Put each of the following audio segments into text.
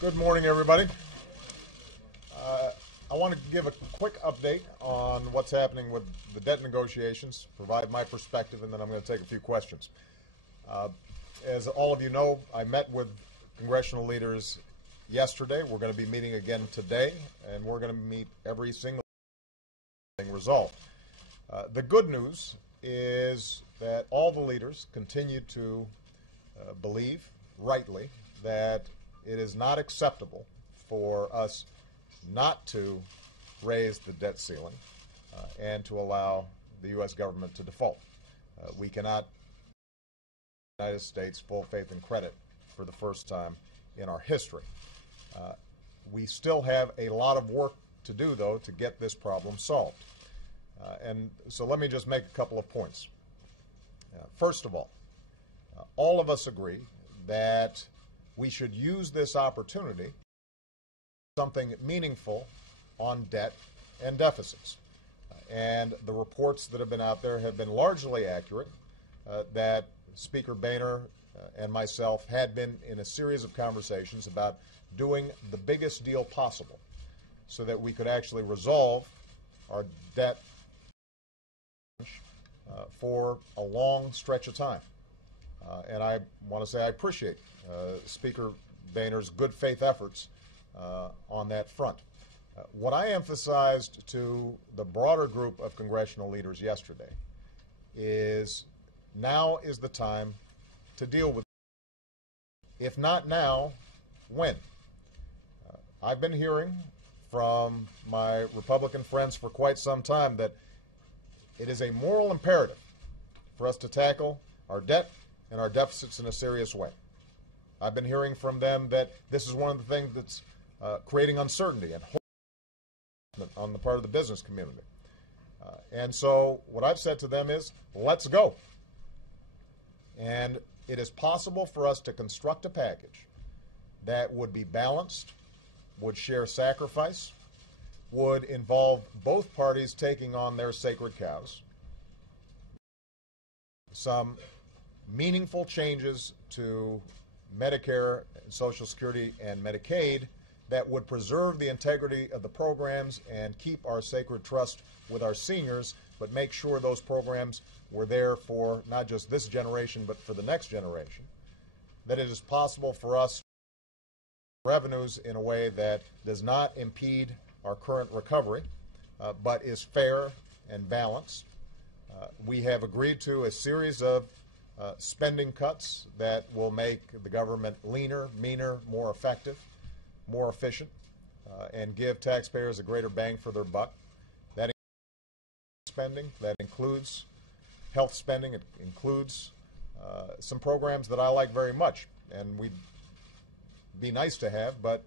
Good morning, everybody. I want to give a quick update on what's happening with the debt negotiations, provide my perspective, and then I'm going to take a few questions. As all of you know, I met with congressional leaders yesterday. We're going to be meeting again today, and we're going to meet every single thing resolved. The good news is that all the leaders continue to believe, rightly, that it is not acceptable for us not to raise the debt ceiling and to allow the U.S. government to default. We cannot give the United States full faith and credit for the first time in our history. We still have a lot of work to do, though, to get this problem solved. And so let me just make a couple of points. First of all of us agree that we should use this opportunity something meaningful on debt and deficits. And the reports that have been out there have been largely accurate, that Speaker Boehner and myself had been in a series of conversations about doing the biggest deal possible so that we could actually resolve our debt for a long stretch of time. And I want to say I appreciate Speaker Boehner's good faith efforts on that front. What I emphasized to the broader group of congressional leaders yesterday is now is the time to deal with it. If not now, when? I've been hearing from my Republican friends for quite some time that it is a moral imperative for us to tackle our debt and our deficits in a serious way. I've been hearing from them that this is one of the things that's creating uncertainty and hope on the part of the business community. And so what I've said to them is, let's go. And it is possible for us to construct a package that would be balanced, would share sacrifice, would involve both parties taking on their sacred cows, some meaningful changes to Medicare, Social Security, and Medicaid that would preserve the integrity of the programs and keep our sacred trust with our seniors, but make sure those programs were there for not just this generation, but for the next generation. That it is possible for us to revenues in a way that does not impede our current recovery, but is fair and balanced. We have agreed to a series of spending cuts that will make the government leaner, meaner, more effective, more efficient, and give taxpayers a greater bang for their buck. That includes spending, that includes health spending, it includes some programs that I like very much, and we'd be nice to have, but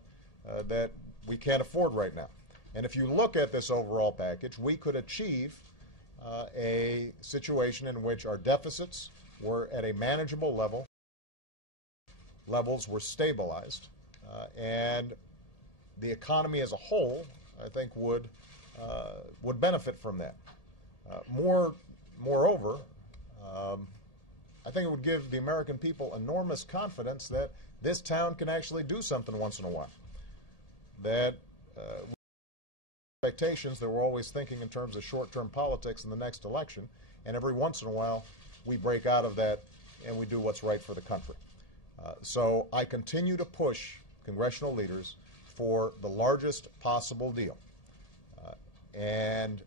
that we can't afford right now. And if you look at this overall package, we could achieve a situation in which our deficits were at a manageable level, levels were stabilized, and the economy as a whole, I think, would benefit from that. Moreover, I think it would give the American people enormous confidence that this town can actually do something once in a while. That expectations that we're always thinking in terms of short-term politics in the next election, and every once in a while we break out of that and we do what's right for the country. So I continue to push congressional leaders for the largest possible deal. And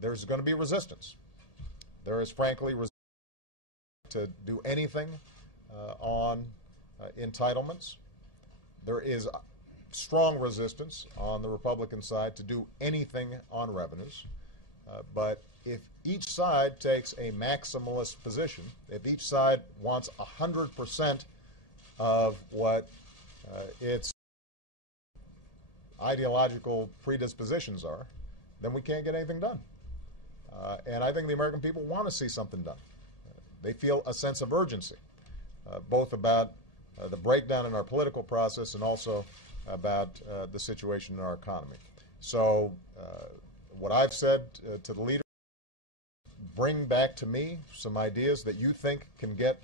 there's going to be resistance. There is, frankly, resistance to do anything on entitlements. There is strong resistance on the Republican side to do anything on revenues. But if each side takes a maximalist position, if each side wants 100% of what its ideological predispositions are, then we can't get anything done. And I think the American people want to see something done. They feel a sense of urgency, both about the breakdown in our political process and also about the situation in our economy. So what I've said to the leader, bring back to me some ideas that you think can get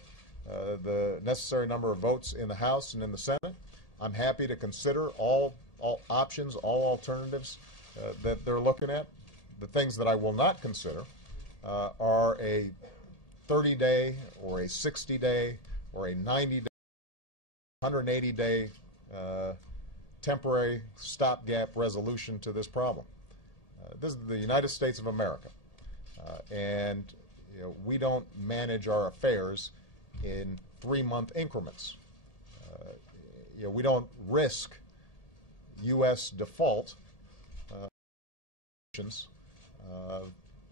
the necessary number of votes in the House and in the Senate I'm happy to consider all options, all alternatives that they're looking at. The things that I will not consider are a 30-day or a 60-day or a 90-day, 180-day temporary stopgap resolution to this problem. This is the United States of America, and we don't manage our affairs in 3-month increments. We don't risk U.S. default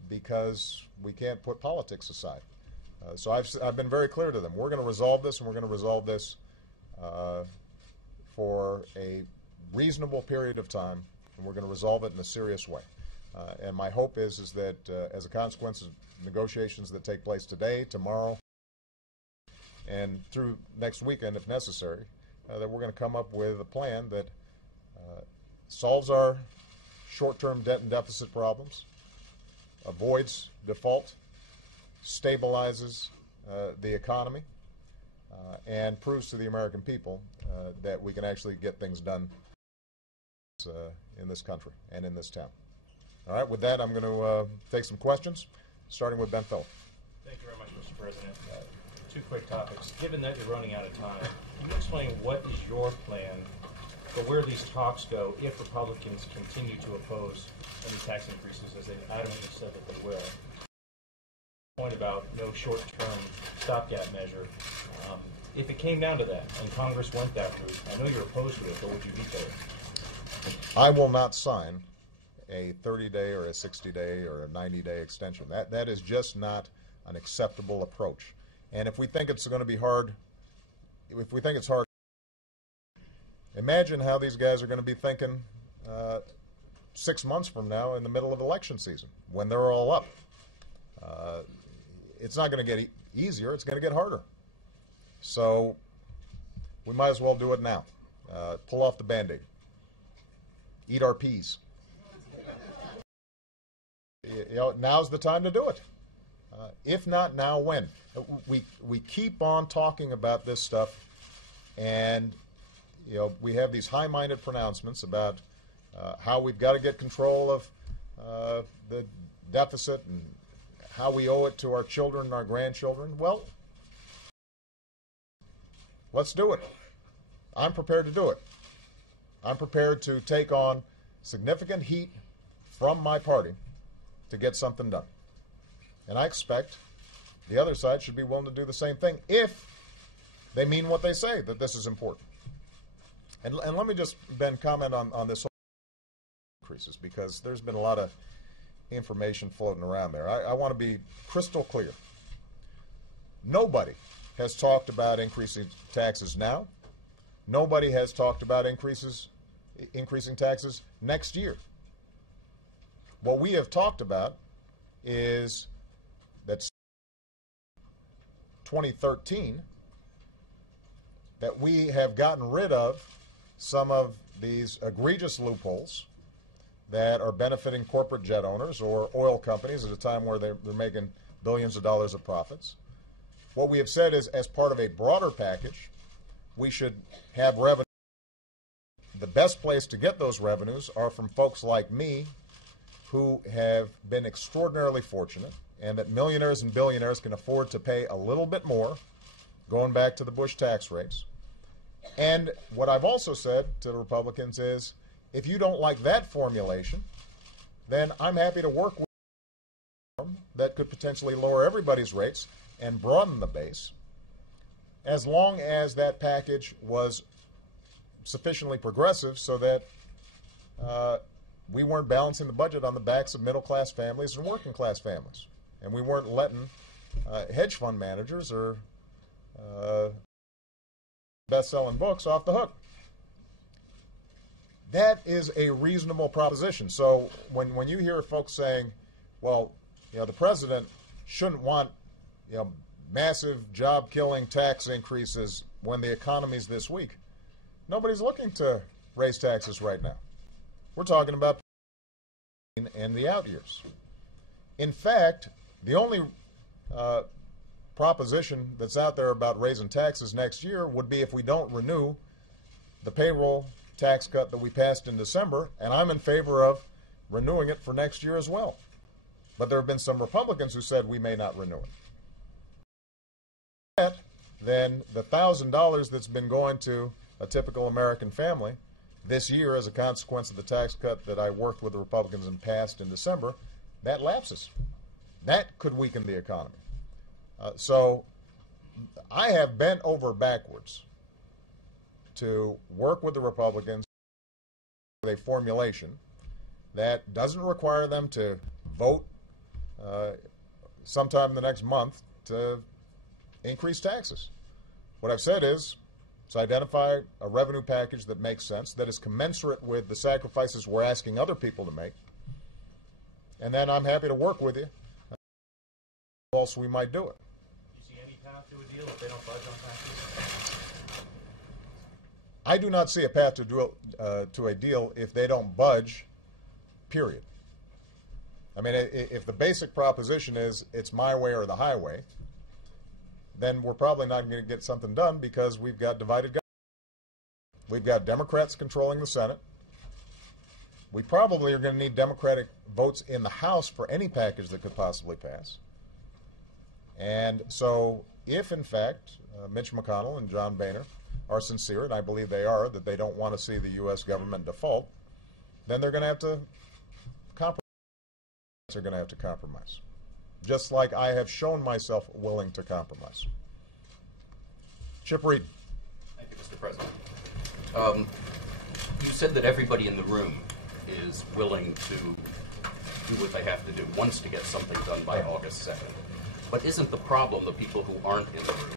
because we can't put politics aside. So I've been very clear to them. We're going to resolve this, and we're going to resolve this for a reasonable period of time, and we're going to resolve it in a serious way. And my hope is that as a consequence of negotiations that take place today, tomorrow, and through next weekend, if necessary, that we're going to come up with a plan that solves our short-term debt and deficit problems, avoids default, stabilizes the economy, and proves to the American people that we can actually get things done in this country and in this town. All right, with that, I'm going to take some questions, starting with Ben Phillip. Thank you very much, Mr. President. Two quick topics. Given that you're running out of time, can you explain what is your plan for where these talks go if Republicans continue to oppose any tax increases, as they adamantly said that they will? Point about no short-term stopgap measure. If it came down to that and Congress went that route, I know you're opposed to it, but would you veto it? I will not sign a 30-day or a 60-day or a 90-day extension. That is just not an acceptable approach. And if we think it's going to be hard, if we think it's hard, imagine how these guys are going to be thinking 6 months from now in the middle of election season when they're all up. It's not going to get easier. It's going to get harder. So we might as well do it now. Pull off the Band-Aid. Eat our peas. Now's the time to do it. If not now, when? We keep on talking about this stuff, and we have these high-minded pronouncements about how we've got to get control of the deficit and how we owe it to our children and our grandchildren. Well, let's do it. I'm prepared to do it. I'm prepared to take on significant heat from my party to get something done. And I expect the other side should be willing to do the same thing if they mean what they say, that this is important. And let me just, Ben, comment on this whole increases, because there's been a lot of information floating around there. I want to be crystal clear. Nobody has talked about increasing taxes now. Nobody has talked about increasing taxes next year. What we have talked about is that 2013, that we have gotten rid of some of these egregious loopholes that are benefiting corporate jet owners or oil companies at a time where they're making billions of dollars of profits. What we have said is, as part of a broader package, we should have revenue. The best place to get those revenues are from folks like me, who have been extraordinarily fortunate, and that millionaires and billionaires can afford to pay a little bit more, going back to the Bush tax rates. And what I've also said to the Republicans is, if you don't like that formulation, then I'm happy to work with that could potentially lower everybody's rates and broaden the base, as long as that package was sufficiently progressive so that we weren't balancing the budget on the backs of middle-class families and working-class families. And we weren't letting hedge fund managers or best-selling books off the hook. That is a reasonable proposition. So when you hear folks saying, well, the president shouldn't want massive job-killing tax increases when the economy's this weak, nobody's looking to raise taxes right now. We're talking about in the out years. In fact, the only proposition that's out there about raising taxes next year would be if we don't renew the payroll tax cut that we passed in December, and I'm in favor of renewing it for next year as well. But there have been some Republicans who said we may not renew it. Then the $1,000 that's been going to a typical American family this year as a consequence of the tax cut that I worked with the Republicans and passed in December, that lapses. That could weaken the economy. So I have bent over backwards to work with the Republicans with a formulation that doesn't require them to vote sometime in the next month to increase taxes. What I've said is, let's identify a revenue package that makes sense, that is commensurate with the sacrifices we're asking other people to make, and then I'm happy to work with you. How else we might do it. Do you see any path to a deal if they don't budge on taxes? I do not see a path to a deal if they don't budge, period. I mean, if the basic proposition is it's my way or the highway, then we're probably not going to get something done because we've got divided government. We've got Democrats controlling the Senate. We probably are going to need Democratic votes in the House for any package that could possibly pass. And so if, in fact, Mitch McConnell and John Boehner are sincere, and I believe they are, that they don't want to see the U.S. government default, then they're going to have to compromise. They're going to have to compromise, just like I have shown myself willing to compromise. Chip Reed. Thank you, Mr. President. You said that everybody in the room is willing to do what they have to do, wants to get something done by August 2nd. But isn't the problem the people who aren't in the room?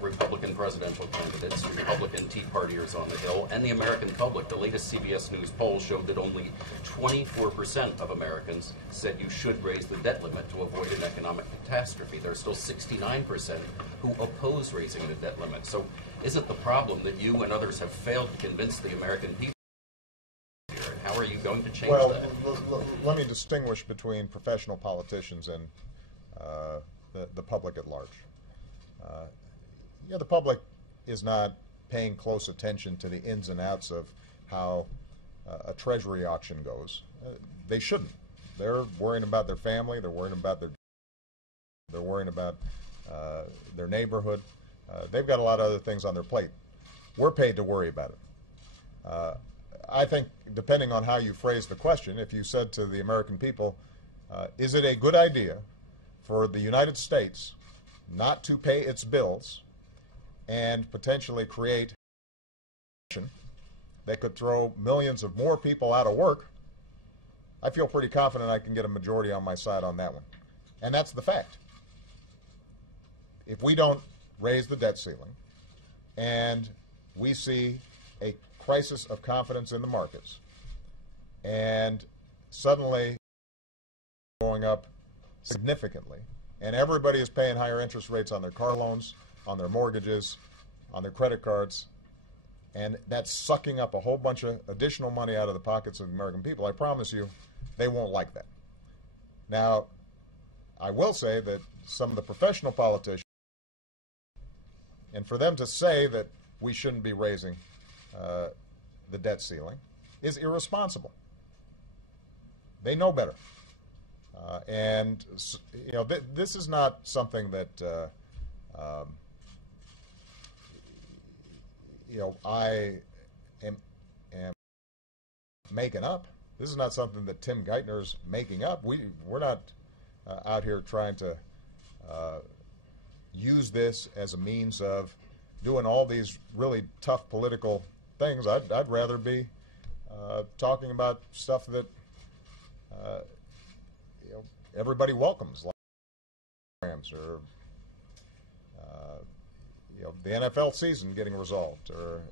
Republican presidential candidates, Republican Tea Partiers on the Hill, and the American public. The latest CBS News poll showed that only 24% of Americans said you should raise the debt limit to avoid an economic catastrophe. There are still 69% who oppose raising the debt limit. So isn't the problem that you and others have failed to convince the American people here? And how are you going to change that? Well, let me distinguish between professional politicians and the public at large. The public is not paying close attention to the ins and outs of how a Treasury auction goes. They shouldn't. They're worrying about their family. They're worrying about they're worrying about their neighborhood. They've got a lot of other things on their plate. We're paid to worry about it. I think, depending on how you phrase the question, if you said to the American people, is it a good idea for the United States not to pay its bills and potentially create that could throw millions of more people out of work, I feel pretty confident I can get a majority on my side on that one. And that's the fact. If we don't raise the debt ceiling and we see a crisis of confidence in the markets and suddenly going up significantly, and everybody is paying higher interest rates on their car loans, on their mortgages, on their credit cards, and that's sucking up a whole bunch of additional money out of the pockets of the American people, I promise you, they won't like that. Now, I will say that some of the professional politicians, and for them to say that we shouldn't be raising the debt ceiling is irresponsible. They know better. And this is not something that I am making up. This is not something that Tim Geithner is making up. We're not out here trying to use this as a means of doing all these really tough political things. I'd rather be talking about stuff that everybody welcomes, like programs or the NFL season getting resolved, or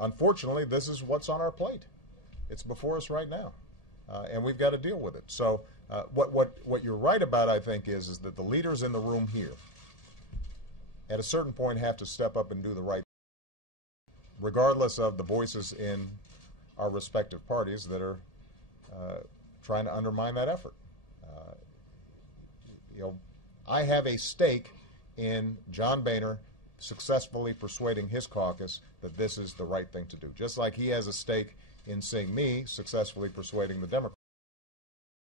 unfortunately, this is what's on our plate. It's before us right now, and we've got to deal with it. So, what you're right about, I think, is that the leaders in the room here, at a certain point, have to step up and do the right thing, regardless of the voices in our respective parties that are trying to undermine that effort. I have a stake in John Boehner successfully persuading his caucus that this is the right thing to do. Just like he has a stake in seeing me successfully persuading the Democrats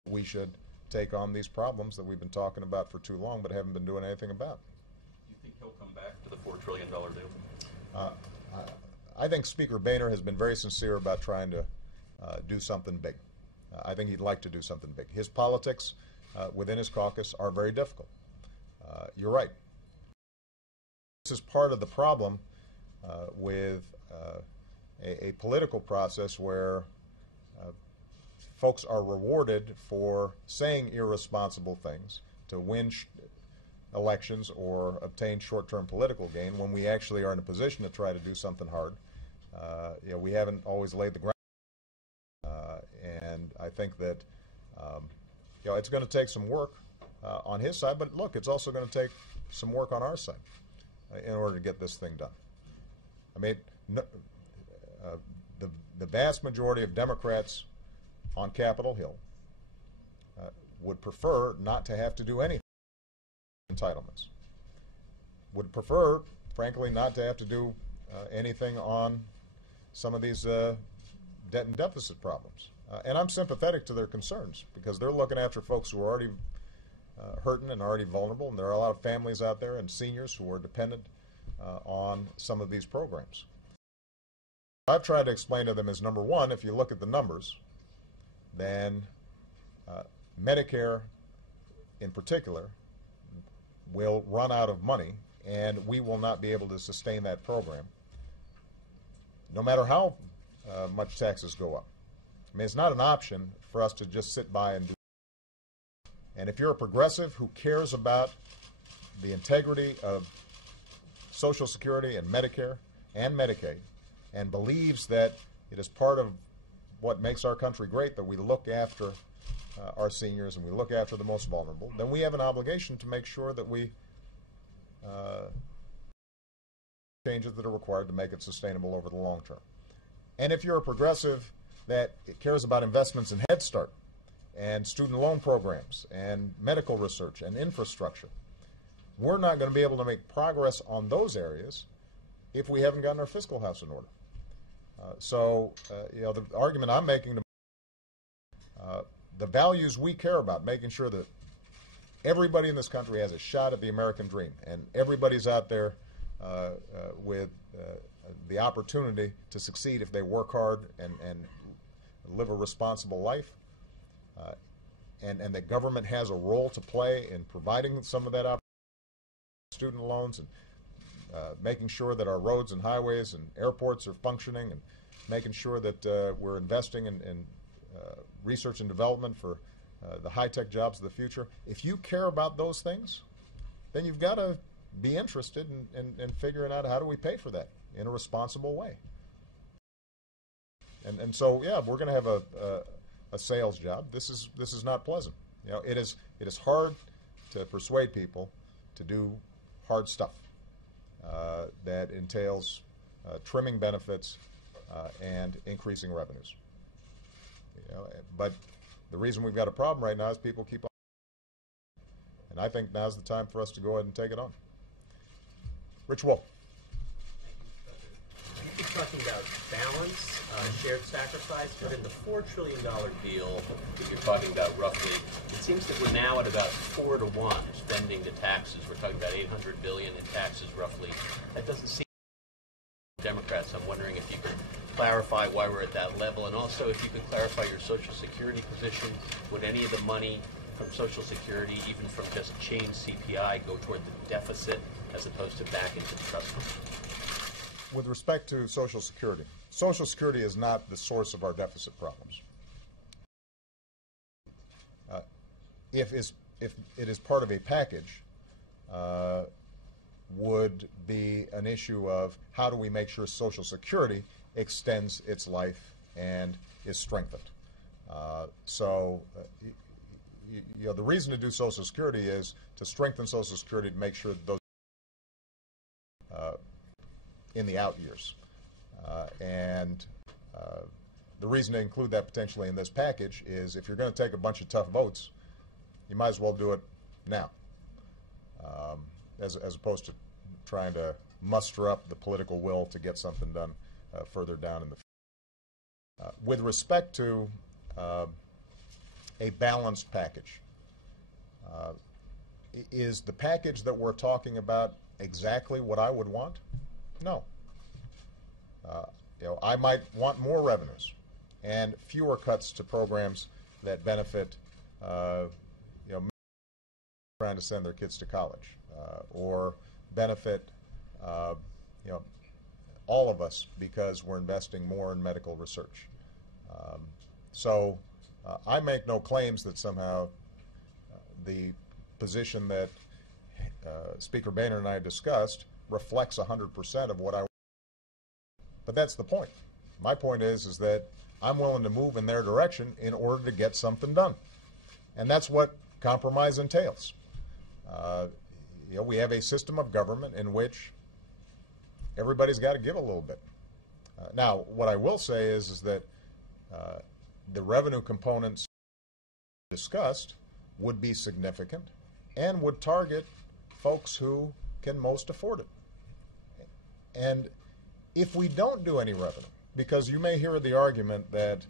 we should take on these problems that we've been talking about for too long but haven't been doing anything about. Do you think he'll come back to the $4 trillion deal? I think Speaker Boehner has been very sincere about trying to do something big. I think he'd like to do something big. His politics within his caucus are very difficult. You're right. This is part of the problem with a political process where folks are rewarded for saying irresponsible things to win elections or obtain short-term political gain when we actually are in a position to try to do something hard. We haven't always laid the ground. And I think that it's going to take some work on his side, but look, it's also going to take some work on our side in order to get this thing done. I mean, the vast majority of Democrats on Capitol Hill would prefer not to have to do anything. Entitlements. Would prefer, frankly, not to have to do anything on some of these debt and deficit problems. And I'm sympathetic to their concerns because they're looking after folks who are already hurting and already vulnerable, and there are a lot of families out there and seniors who are dependent on some of these programs. What I've tried to explain to them is, number one, if you look at the numbers, then Medicare in particular will run out of money, and we will not be able to sustain that program no matter how much taxes go up. I mean, it's not an option for us to just sit by and do. And if you're a progressive who cares about the integrity of Social Security and Medicare and Medicaid and believes that it is part of what makes our country great that we look after our seniors and we look after the most vulnerable, then we have an obligation to make sure that we changes that are required to make it sustainable over the long term. And if you're a progressive that cares about investments in Head Start and student loan programs and medical research and infrastructure, we're not going to be able to make progress on those areas if we haven't gotten our fiscal house in order. The argument I'm making to the values we care about, making sure that everybody in this country has a shot at the American dream and everybody's out there with the opportunity to succeed if they work hard and live a responsible life, and that government has a role to play in providing some of that opportunity, student loans, and making sure that our roads and highways and airports are functioning, and making sure that we're investing in research and development for the high-tech jobs of the future. If you care about those things, then you've got to be interested in figuring out how do we pay for that in a responsible way. And so, yeah, we're going to have a sales job. This is not pleasant. It is hard to persuade people to do hard stuff that entails trimming benefits and increasing revenues. But the reason we've got a problem right now is people keep on. And I think now's the time for us to go ahead and take it on. Rich Wolf. You keep talking about balance, shared sacrifice, but in the $4 trillion deal that you're talking about roughly, it seems that we're now at about 4 to 1 spending to taxes. We're talking about $800 billion in taxes roughly. That doesn't seem Democrats. I'm wondering if you could clarify why we're at that level, and also if you could clarify your Social Security position. Would any of the money from Social Security, even from just change CPI, go toward the deficit as opposed to back into the trust fund? With respect to Social Security is not the source of our deficit problems. If it is part of a package, would be an issue of how do we make sure Social Security extends its life and is strengthened. The reason to do Social Security is to strengthen Social Security to make sure that those in the out years. The reason to include that potentially in this package is if you're going to take a bunch of tough votes, you might as well do it now, as opposed to trying to muster up the political will to get something done further down in the future. With respect to a balanced package, is the package that we're talking about exactly what I would want? No. I might want more revenues and fewer cuts to programs that benefit trying to send their kids to college or benefit all of us because we're investing more in medical research. So I make no claims that somehow the position that Speaker Boehner and I discussed reflects 100% of what I want. But that's the point. My point is that I'm willing to move in their direction in order to get something done. And that's what compromise entails. We have a system of government in which everybody's got to give a little bit. Now, what I will say is that the revenue components discussed would be significant and would target folks who can most afford it. And if we don't do any revenue, because you may hear the argument that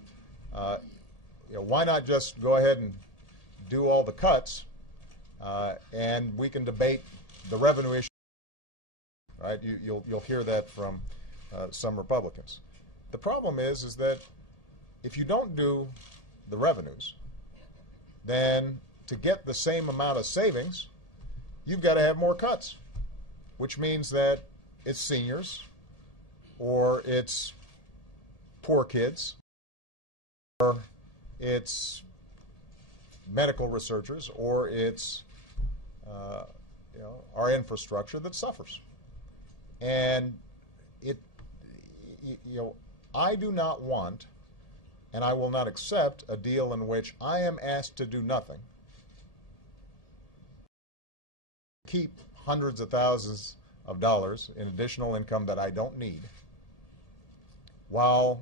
why not just go ahead and do all the cuts and we can debate the revenue issue, right? You'll hear that from some Republicans. The problem is that if you don't do the revenues, then to get the same amount of savings, you've got to have more cuts, which means that it's seniors or it's poor kids or it's medical researchers or it's our infrastructure that suffers. And I do not want and I will not accept a deal in which I am asked to do nothing, keep hundreds of thousands of dollars in additional income that I don't need, while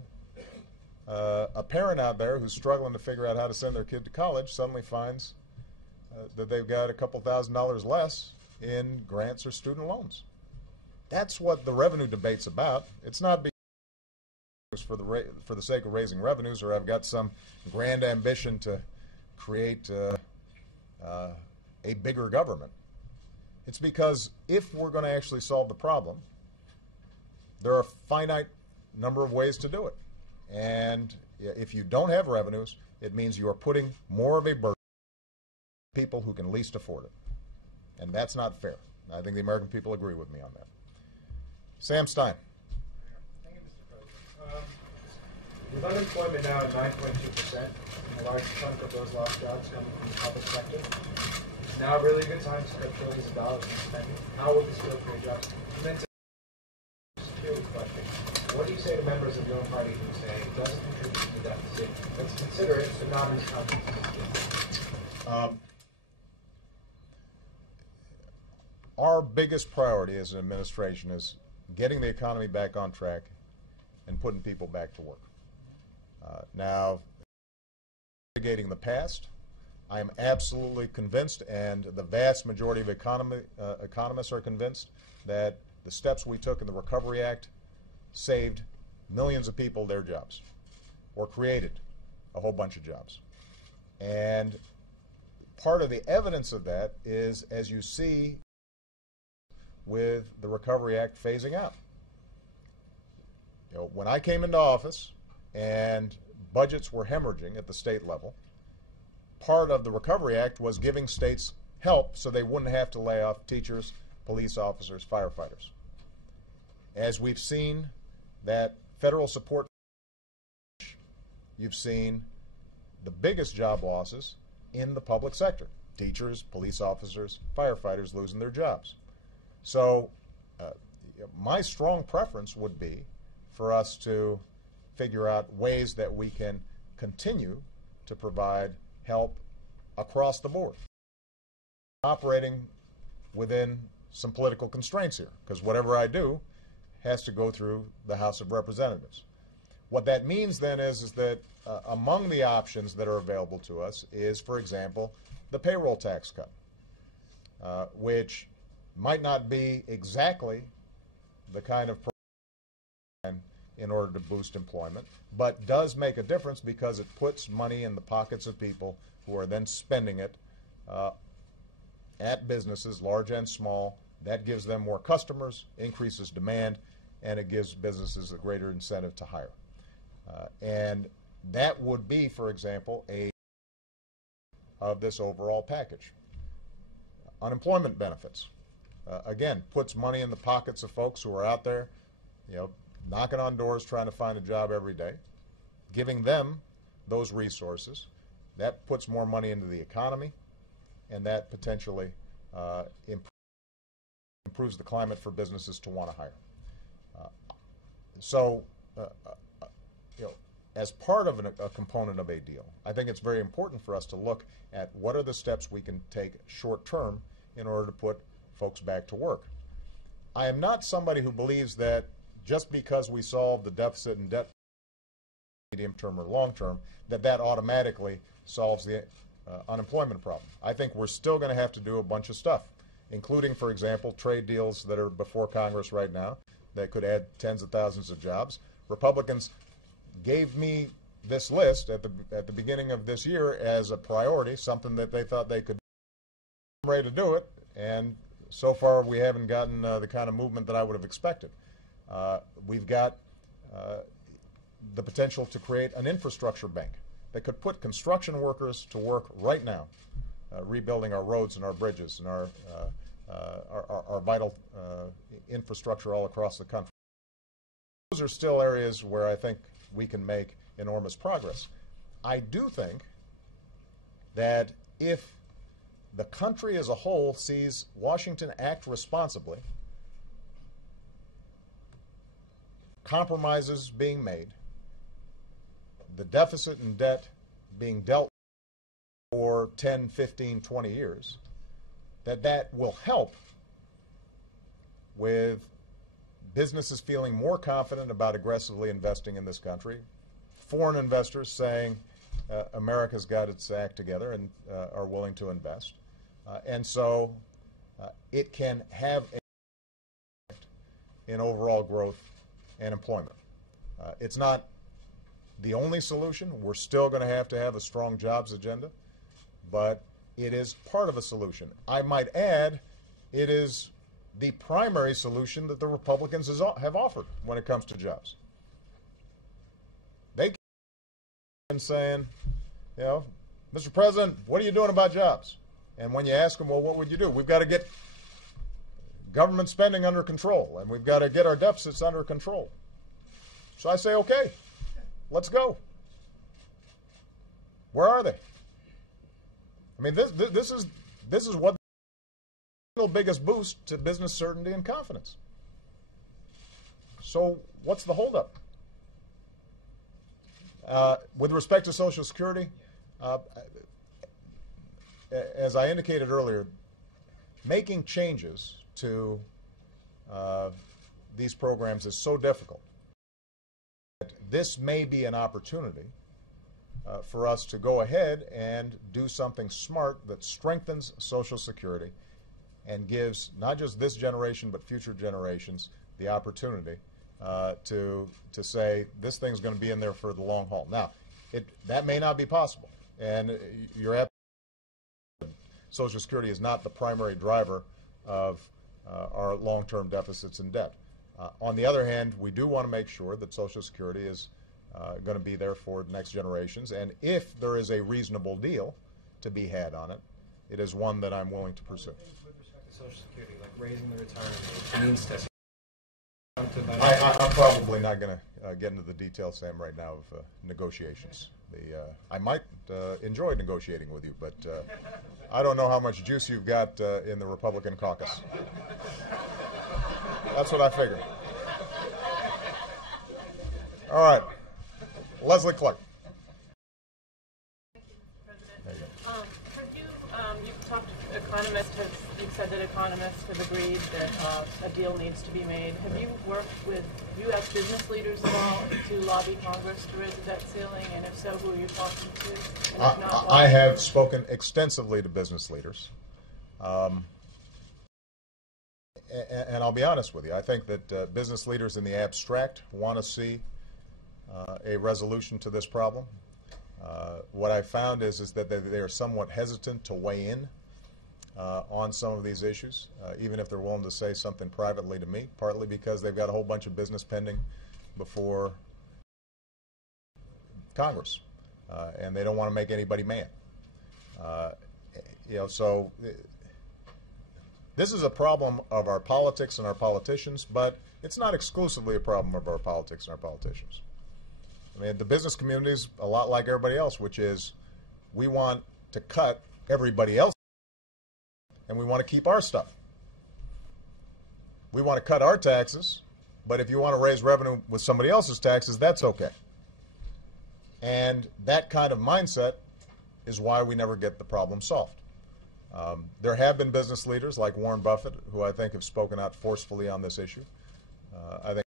a parent out there who's struggling to figure out how to send their kid to college suddenly finds that they've got a couple $1,000s less in grants or student loans. That's what the revenue debate's about. It's not for the sake of raising revenues, or I've got some grand ambition to create a bigger government. It's because if we're going to actually solve the problem, there are a finite number of ways to do it. And if you don't have revenues, it means you are putting more of a burden on people who can least afford it. And that's not fair. I think the American people agree with me on that. Sam Stein. Thank you, Mr. President. With unemployment now at 9.2%, and a large chunk of those lost jobs coming from the public sector, it's now a really good time to cut trillions of dollars in spending. How will this still create jobs? And then to the security question, what do you say to members of your own party who say it doesn't contribute to the deficit? Let's consider it, but not in the context of this case. Our biggest priority as an administration is getting the economy back on track and putting people back to work. Now, investigating the past, I am absolutely convinced, and the vast majority of economists are convinced, that the steps we took in the Recovery Act saved millions of people their jobs, or created a whole bunch of jobs. And part of the evidence of that is, as you see with the Recovery Act phasing out. When I came into office and budgets were hemorrhaging at the state level, part of the Recovery Act was giving states help so they wouldn't have to lay off teachers, police officers, firefighters. As we've seen that federal support, you've seen the biggest job losses in the public sector. Teachers, police officers, firefighters losing their jobs. So my strong preference would be for us to figure out ways that we can continue to provide help across the board, operating within some political constraints here, because whatever I do has to go through the House of Representatives. What that means then is that among the options that are available to us is, for example, the payroll tax cut, which might not be exactly the kind of program in order to boost employment, but does make a difference because it puts money in the pockets of people who are then spending it at businesses, large and small. That gives them more customers, increases demand, and it gives businesses a greater incentive to hire. And that would be, for example, a of this overall package. Unemployment benefits, again, puts money in the pockets of folks who are out there, knocking on doors trying to find a job every day, giving them those resources. That puts more money into the economy, and that potentially improves the climate for businesses to want to hire. As part of a component of a deal, I think it's very important for us to look at what are the steps we can take short term in order to put folks back to work. I am not somebody who believes that just because we solve the deficit and debt medium term or long term, that automatically solves the unemployment problem. I think we're still going to have to do a bunch of stuff, including, for example, trade deals that are before Congress right now that could add tens of thousands of jobs. Republicans gave me this list at the beginning of this year as a priority, something that they thought they could do. I'm ready to do it, and so far we haven't gotten the kind of movement that I would have expected. We've got the potential to create an infrastructure bank that could put construction workers to work right now, rebuilding our roads and our bridges and our vital infrastructure all across the country. Those are still areas where I think we can make enormous progress. I do think that if the country as a whole sees Washington act responsibly, compromises being made, the deficit and debt being dealt for 10, 15, 20 years, that will help with businesses feeling more confident about aggressively investing in this country, foreign investors saying America's got its act together and are willing to invest. And so it can have an impact in overall growth and employment. It's not the only solution. We're still going to have a strong jobs agenda, but it is part of a solution. I might add, it is the primary solution that the Republicans have offered when it comes to jobs. They keep saying, Mr. President, what are you doing about jobs? And when you ask them, well, what would you do? We've got to get government spending under control, and we've got to get our deficits under control. So I say, okay, let's go. Where are they? I mean, this is what the biggest boost to business certainty and confidence. So what's the holdup? With respect to Social Security, as I indicated earlier, making changes to these programs is so difficult. This may be an opportunity for us to go ahead and do something smart that strengthens Social Security and gives not just this generation but future generations the opportunity to say this thing's going to be in there for the long haul. Now, that may not be possible, and you're absolutely right. Social Security is not the primary driver of our long-term deficits and debt. On the other hand, we do want to make sure that Social Security is going to be there for the next generations, and if there is a reasonable deal to be had on it, it is one that I'm willing to pursue. With respect to Social Security, like raising the retirement age means to I'm probably not going to get into the details, Sam, right now of negotiations. I might enjoy negotiating with you, but I don't know how much juice you've got in the Republican caucus. That's what I figured. All right. Leslie Clark. You've said that economists have agreed that a deal needs to be made. Have you worked with U.S. business leaders at all to lobby Congress to raise the debt ceiling? And if so, who are you talking to? And if not, why? I have spoken extensively to business leaders. and I'll be honest with you, I think that business leaders in the abstract want to see a resolution to this problem. What I found is that they are somewhat hesitant to weigh in on some of these issues, even if they're willing to say something privately to me, partly because they've got a whole bunch of business pending before Congress, and they don't want to make anybody mad. So this is a problem of our politics and our politicians, but it's not exclusively a problem of our politics and our politicians. I mean, the business community is a lot like everybody else, which is we want to cut everybody else and we want to keep our stuff. We want to cut our taxes, but if you want to raise revenue with somebody else's taxes, that's okay. And that kind of mindset is why we never get the problem solved. There have been business leaders like Warren Buffett who I think have spoken out forcefully on this issue. I think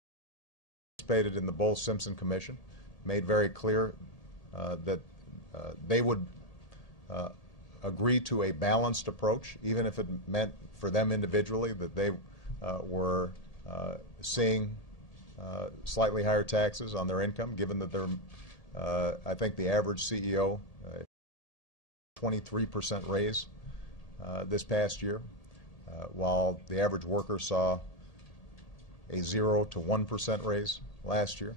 participated in the Bowles-Simpson Commission, made very clear that they would agree to a balanced approach, even if it meant for them individually that they were seeing slightly higher taxes on their income, given that they're, I think the average CEO, 23% raise this past year, while the average worker saw a 0 to 1% raise last year.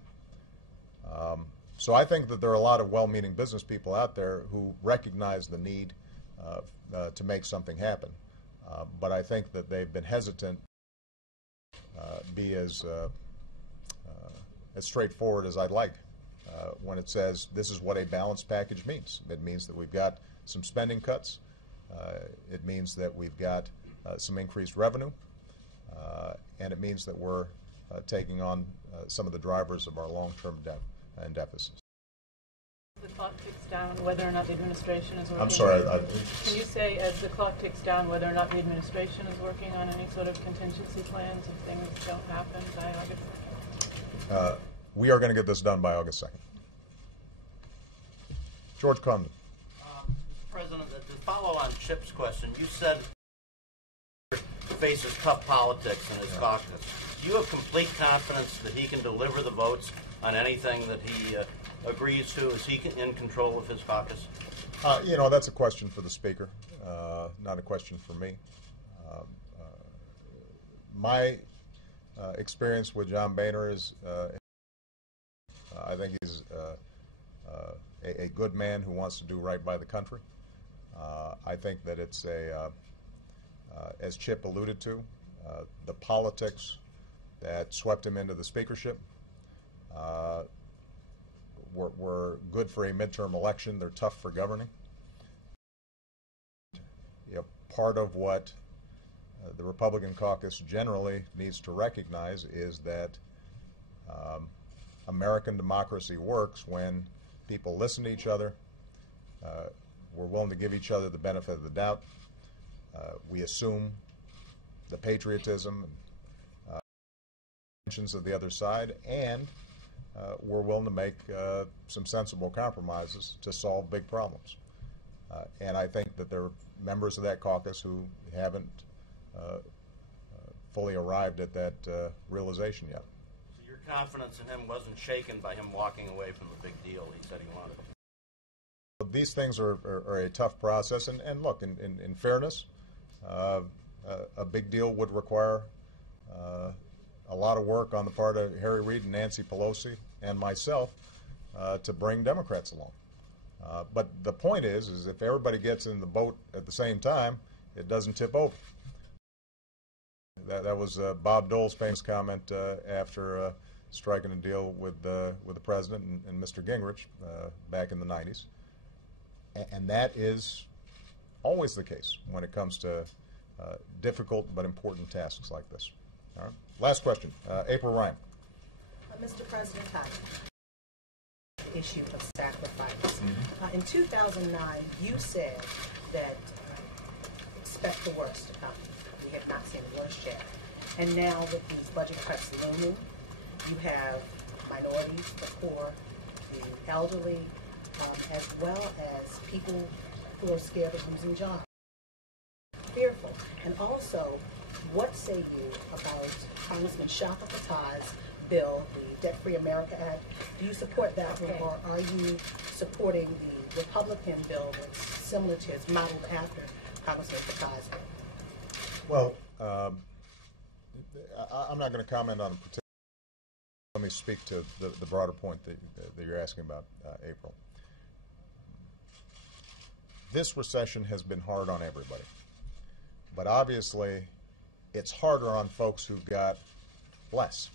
So I think that there are a lot of well-meaning business people out there who recognize the need to make something happen. But I think that they've been hesitant be as straightforward as I'd like when it says this is what a balanced package means. It means that we've got some spending cuts. It means that we've got some increased revenue. And it means that we're taking on some of the drivers of our long-term debt and deficits. The clock ticks down whether or not the administration is working. I'm sorry. Can you say, as the clock ticks down, whether or not the administration is working on any sort of contingency plans if things don't happen by August 2nd? We are going to get this done by August 2nd. George Condon. President, to follow on Chip's question, you said faces tough politics in his caucus. Do you have complete confidence that he can deliver the votes on anything that he agrees to? Is he in control of his caucus? That's a question for the Speaker, not a question for me. My experience with John Boehner is I think he's a good man who wants to do right by the country. I think that it's as Chip alluded to, the politics that swept him into the speakership were good for a midterm election. They're tough for governing. Part of what the Republican caucus generally needs to recognize is that American democracy works when people listen to each other. We're willing to give each other the benefit of the doubt. We assume the patriotism and intentions of the other side, and we're willing to make some sensible compromises to solve big problems. And I think that there are members of that caucus who haven't fully arrived at that realization yet. So your confidence in him wasn't shaken by him walking away from the big deal he said he wanted? These things are a tough process, and look, in fairness, a big deal would require a lot of work on the part of Harry Reid and Nancy Pelosi and myself to bring Democrats along. But the point is if everybody gets in the boat at the same time, it doesn't tip over. That was Bob Dole's famous comment after striking a deal with the president and Mr. Gingrich back in the 90s. And that is always the case when it comes to difficult but important tasks like this. All right. Last question. April Ryan. Mr. President, the issue of sacrifice. In 2009, you said that expect the worst to come. We have not seen the worst yet. And now with these budget cuts looming, you have minorities, the poor, the elderly, as well as people who are scared of losing jobs. Fearful. And also What say you about Congressman Shaka Fattah's bill, the Debt-Free America Act? Do you support that one, or are you supporting the Republican bill that's similar to his, modeled after Congressman Fattah's bill? Well, I'm not going to comment on a particular. Let me speak to the broader point that you're asking about, April. This recession has been hard on everybody, but obviously it's harder on folks who've got less.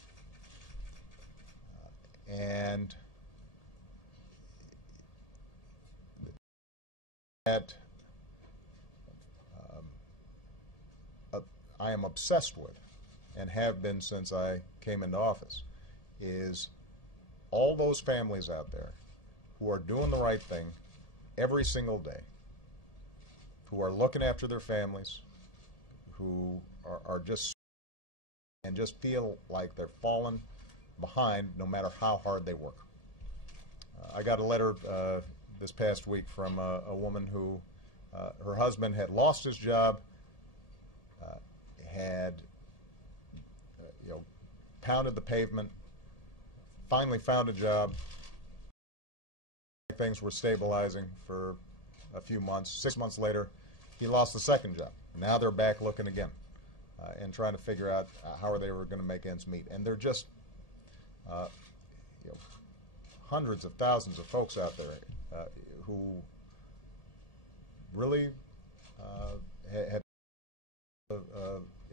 And that I am obsessed with, and have been since I came into office, is all those families out there who are doing the right thing every single day, who are looking after their families, who are just and just feel like they're falling behind no matter how hard they work. I got a letter this past week from a woman who her husband had lost his job, had pounded the pavement, finally found a job. Things were stabilizing for a few months. 6 months later, he lost the second job. Now they're back looking again and trying to figure out how they were going to make ends meet. And they're just hundreds of thousands of folks out there who really had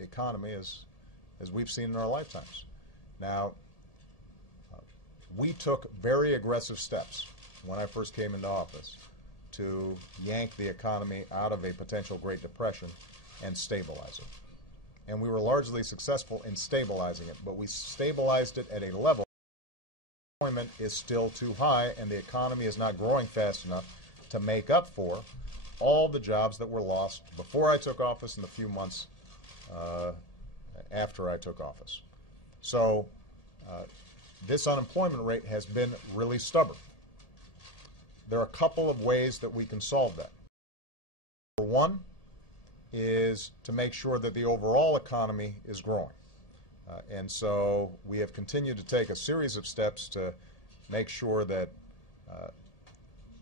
economy as we've seen in our lifetimes. Now, we took very aggressive steps when I first came into office to yank the economy out of a potential Great Depression and stabilize it. And we were largely successful in stabilizing it, but we stabilized it at a level where employment is still too high and the economy is not growing fast enough to make up for all the jobs that were lost before I took office and the few months after I took office. So this unemployment rate has been really stubborn. There are a couple of ways that we can solve that. Number one is to make sure that the overall economy is growing. And so we have continued to take a series of steps to make sure that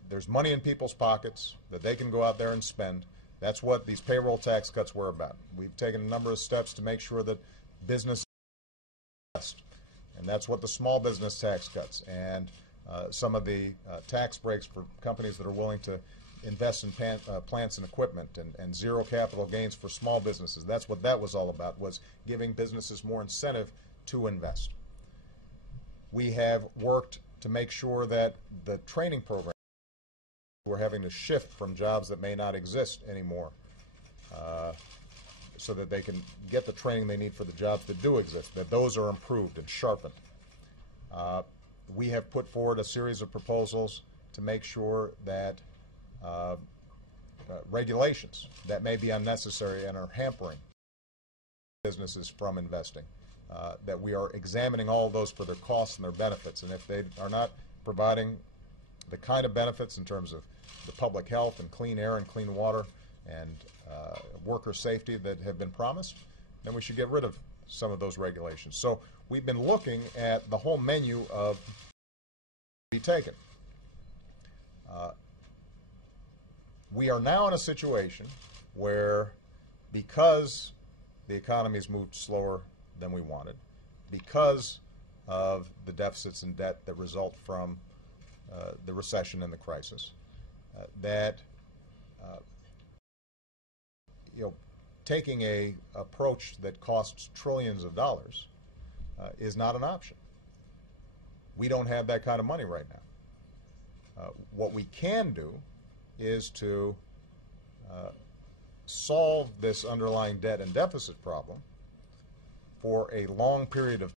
there's money in people's pockets, that they can go out there and spend. That's what these payroll tax cuts were about. We've taken a number of steps to make sure that business invest, and that's what the small business tax cuts and some of the tax breaks for companies that are willing to invest in plants and equipment and zero capital gains for small businesses. That's what that was all about, was giving businesses more incentive to invest. We have worked to make sure that the training program, we're having to shift from jobs that may not exist anymore so that they can get the training they need for the jobs that do exist, that those are improved and sharpened. We have put forward a series of proposals to make sure that regulations that may be unnecessary and are hampering businesses from investing, that we are examining all of those for their costs and their benefits. And if they are not providing the kind of benefits in terms of the public health and clean air and clean water and worker safety that have been promised, then we should get rid of some of those regulations. So we've been looking at the whole menu of be taken. We are now in a situation where, because the economy has moved slower than we wanted, because of the deficits and debt that result from the recession and the crisis, that taking a approach that costs trillions of dollars is not an option. We don't have that kind of money right now. What we can do is to solve this underlying debt and deficit problem for a long period of time,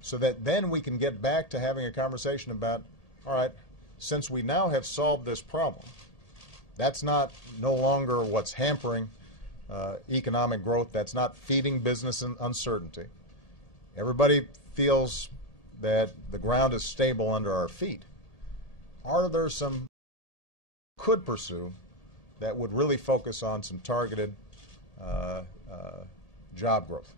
so that then we can get back to having a conversation about, all right, since we now have solved this problem, that's no longer what's hampering economic growth. That's not feeding business in uncertainty. Everybody feels that the ground is stable under our feet. Are there some could pursue that would really focus on some targeted job growth.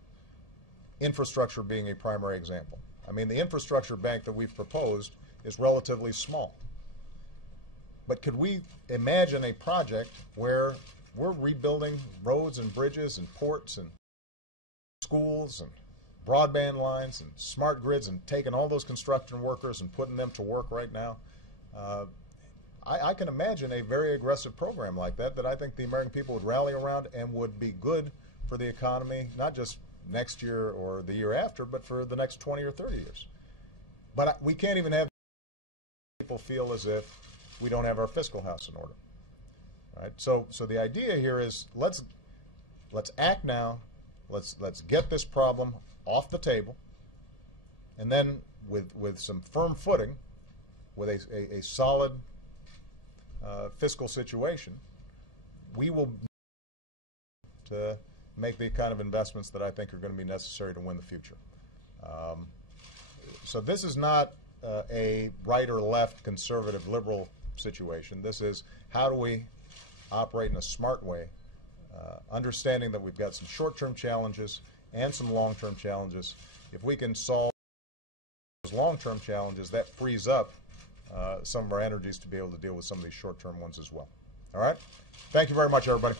Infrastructure being a primary example. I mean, the infrastructure bank that we've proposed is relatively small. But could we imagine a project where we're rebuilding roads and bridges and ports and schools and broadband lines and smart grids and taking all those construction workers and putting them to work right now? I can imagine a very aggressive program like that I think the American people would rally around and would be good for the economy, not just next year or the year after, but for the next 20 or 30 years. But we can't even have people feel as if we don't have our fiscal house in order. Right? So the idea here is let's act now. Let's get this problem off the table, and then with some firm footing, with a solid fiscal situation, we will to make the kind of investments that I think are going to be necessary to win the future. So this is not a right or left, conservative, liberal situation. This is how do we operate in a smart way, understanding that we've got some short-term challenges and some long-term challenges. If we can solve those long-term challenges, that frees up some of our energies to be able to deal with some of these short-term ones as well. All right? Thank you very much, everybody.